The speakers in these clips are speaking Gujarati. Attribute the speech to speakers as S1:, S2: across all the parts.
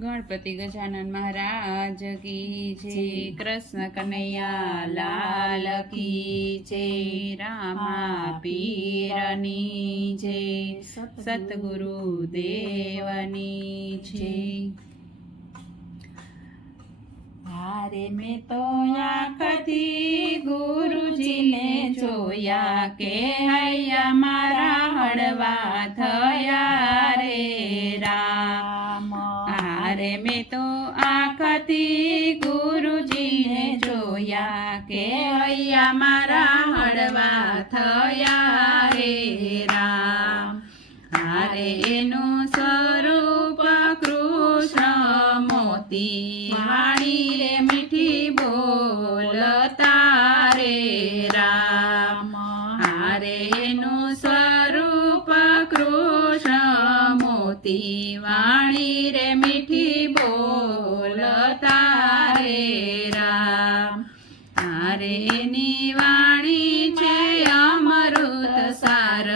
S1: ગણપતિ ગજાનન મહારાજ કી છે કૃષ્ણ કનૈયા લાલ કી છે રામા પીરની છે સતગુરુ દેવની છે હારે મેં તો આંખથી ગુરુજીને જોયા કે હૈયા મારા હળવા થયા. હારે મેં તો આંખથી ગુરુજીને જોયા કે અહીંયા મારા હળવા થયા રે રામ. હારે એનું સ્વરૂપ કૃષ્ણ મોતી વાણી રે મીઠી બોલતા રે રામ. હારે એનું સ્વરૂપ કૃષ્ણ મોતી હારે એની વાણી છે અમૃત સાર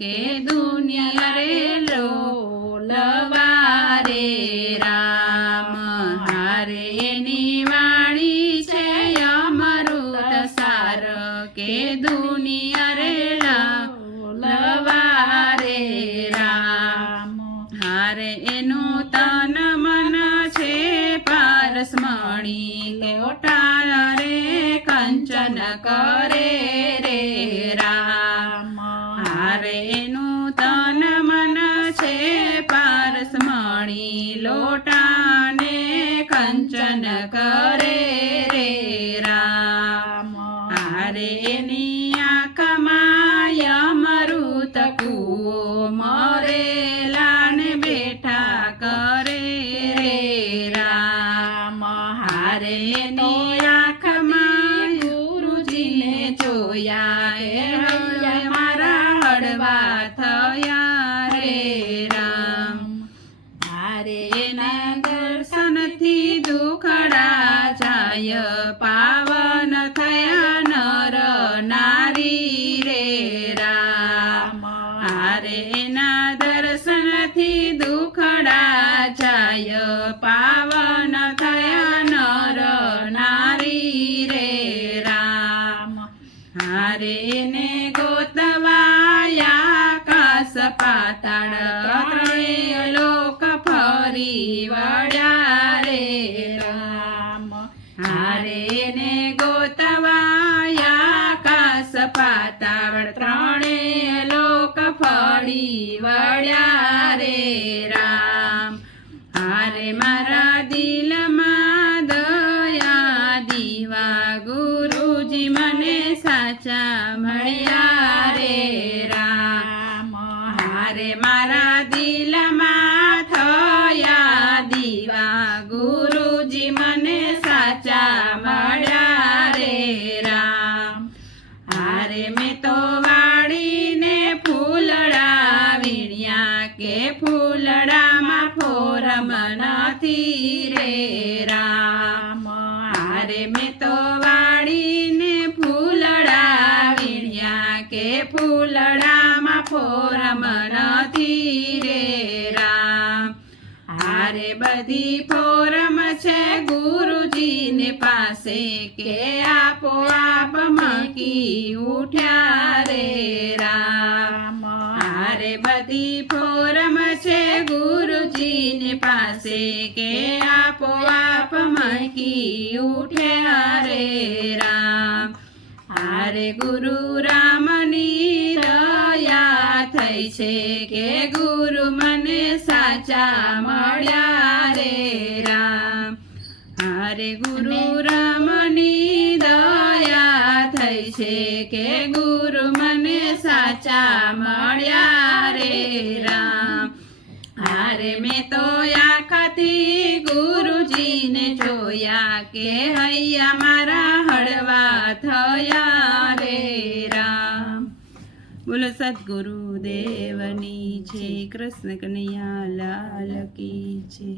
S1: કે દુનિયા રે લોલવારે રામ. હારે એની વાણી છે અમૃત સાર કે દુનિયા રે લોલવારે રામ. હારે એનું તન મન છે પારસમણી કે ઓટાળ રે કંચન કરે રે રામ. હારે એનું તન મન છે પારસમણી લોટાને કંચન કરે જાય પાવન થયા નર નારી રે રામ. હારે ના દર્શનથી દુખડા જાય. પાવન થયા નર નારી રે રામ. હારે ને ગોતવાયા કાસ પાતાળ. હારે ને ગોતવાયા કાસ પાતાળ ત્રણે લોક ફળી વળ્યા રે રામ. હારે મારા દિલમાં દયા દીવા, ગુરુજી મને સાચા મળ્યા રે રામ. હારે મારા દિલમાં થયા દીવા ગુરુજી ફૂલડામાં ફોરમ નથી રે રામ. હારે મેં તો વાળીને ફૂલડા વીણ્યા કે ફૂલડામાં ફોરમ નથી રે રામ. હારે બધી ફોરમ છે ગુરુજીને પાસે કે આપો આપ મકી ઉઠ્યા રે રામ. હારે બધી ફોરમ પાસે કે આપો આપ મકી ઉઠ્યા રે રામ. હારે ગુરુ રામની દયા થઈ છે કે ગુરુ મને સાચા મળ્યા રે રામ. હારે ગુરુ રામની દયા થઈ છે કે ગુરુ મને સાચા મળ્યા રે રામ. હારે મેં તો આખાથી ગુરુજીને જોયા કે હૈયા મારા હળવા થયા રે રામ. બોલો સદગુરુ દેવની છે કૃષ્ણ કનૈયા લાલ કી છે